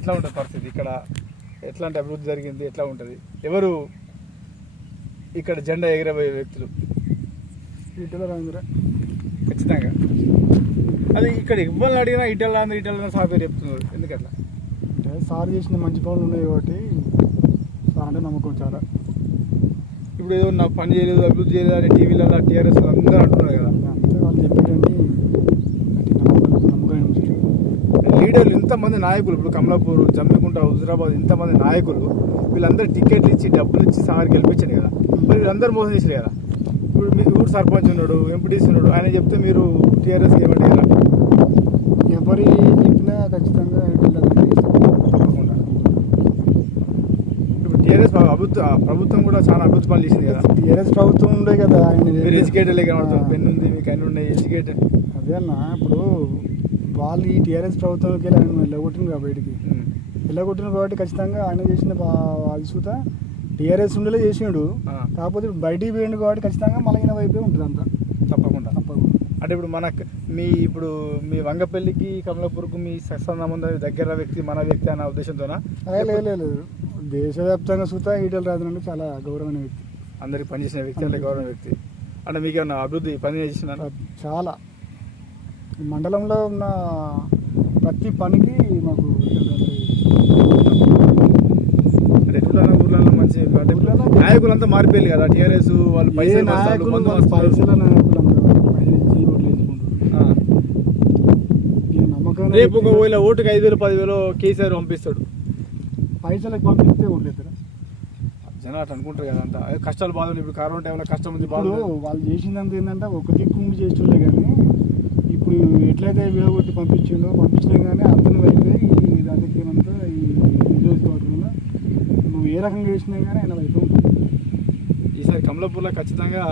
ఎట్లా ఉంటుంది పరిస్థితి ఇక్కడ? ఎట్లాంటి అభివృద్ధి జరిగింది? ఎట్లా ఉంటుంది? ఎవరు ఇక్కడ జెండా ఎగరబోయే వ్యక్తులు? ఈటెల రాజేంద్ర. ఖచ్చితంగా. అది ఇక్కడ ఇవ్వాలని అడిగినా ఈటెల రాజేంద్ర సార్ పేరు చెప్తున్నారు. ఎందుకట్లా? అంటే సార్ చేసిన మంచి పనులు ఉన్నాయి కాబట్టి సార్ అంటే నమ్మకం చాలా. ఇప్పుడు ఏదో నాకు పని చేయలేదు, అభివృద్ధి చేయలేదు అని టీవీలలో టీఆర్ఎస్ అందరూ అంటున్నారు కదా. అంతే వాళ్ళు చెప్పేటండి నమ్మకం. లీడర్లు ఇంతమంది నాయకులు, ఇప్పుడు కమలాపూర్, జమ్మికుంట, హుజరాబాద్ ఇంతమంది నాయకులు, వీళ్ళందరూ టికెట్లు ఇచ్చి డబ్బులు ఇచ్చి సార్కి గెలిపించారు కదా. మరి వీళ్ళందరూ మోసం చేశారు కదా. ఇప్పుడు మీకు ఊరు సర్పంచ్ ఉన్నాడు, ఎంపీటీసీ ఉన్నాడు, ఆయన చెప్తే మీరు టీఆర్ఎస్కి ఏమంటే కదా? ఎవరి చెప్పినా ఖచ్చితంగా తప్పకుండా. ఇప్పుడు టీఆర్ఎస్ ప్రభుత్వం కూడా చాలా అభివృద్ధి పనులు చేసింది కదా. టీఆర్ఎస్ ప్రభుత్వం ఉండే కదా. మీరు ఎడ్యుకేటెడ్ కనబడుతుంది, పెన్ ఉంది మీకు, అన్నీ ఉన్నాయి, ఎడ్యుకేటెడ్. అదే అన్న, ఇప్పుడు వాళ్ళు ఈ టీఆర్ఎస్ ప్రభుత్వంకి వెళ్ళి ఆయన వెళ్ళగొట్టింది కదా బయటికి. వెళ్ళగొట్టిన కాబట్టి ఖచ్చితంగా ఆయన చేసిన అది చూత టీఆర్ఎస్ ఉండేలా చేసిండు. కాకపోతే ఇప్పుడు బయటికి పోయిండు కాబట్టి ఖచ్చితంగా మళ్ళీ ఈయన వైపే ఉంటుంది అంతా. తప్పకుండా. అంటే ఇప్పుడు ఇప్పుడు మీ వంగపల్లికి కమలాపూర్కు మీ సంబంధం దగ్గర వ్యక్తి మన వ్యక్తి అన్న ఉద్దేశంతోనా? లేదు, దేశవ్యాప్తంగా చూతా ఈటెల రాజేంద్ర అంటే చాలా గౌరవమైన వ్యక్తి, అందరికి పనిచేసిన వ్యక్తి, అంటే గౌరవ వ్యక్తి. అంటే మీకు ఏమన్నా అభివృద్ధి పని చేసిన? చాలా. మండలంలో ఉన్న ప్రతి పనికి మాకు అంటే ఎట్లా ఊర్లలో మంచి నాయకులంతా మారిపోయారు కదా. టీఆర్ఎస్ వాళ్ళు పైసలు రేపు ఒకవేళ ఓటుకు 5,000 10,000 కేసీఆర్ పంపిస్తాడు, పైసలకు పంపిస్తే ఓట్లేస్తారా? జనం అట్లా అనుకుంటారు కదా. అంతా కష్టాలు బాధలు, ఇప్పుడు కరోనా టైంలో కష్టం ఉంది. వాళ్ళు చేసిందంత ఏంటంటే ఒక దిక్కు చేస్తుండే, కానీ ఇప్పుడు ఎట్లయితే విడగొట్టి పంపించినా కానీ అతను వైపే ఈ రాజకీయం అంతా ఈ నియోజకవర్గంలో నువ్వు ఏ రకంగా చేసినా కానీ ఆయన వైపు ఉంటుంది. ఈసారి కమలాపూర్లో ఖచ్చితంగా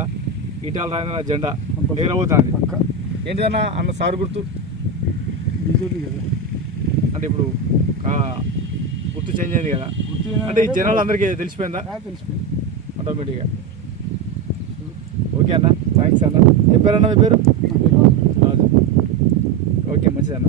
ఈటెల రాజేంద్ర జెండా ఎగరబోతుంది. పక్క ఏంటిదన్నా అన్న సార్ గుర్తు? బీజేపీ కదా. అంటే ఇప్పుడు గుర్తు చేంజ్ అయింది కదా. అంటే ఈ జనాలు అందరికీ తెలిసిపోయిందా? తెలిసిపోయింది ఆటోమేటిక్గా. ఓకే అన్న, థ్యాంక్స్ అన్న. ఏ పేరు అన్న మీ పేరు? రాజు. ఓకే, మంచిదన్న.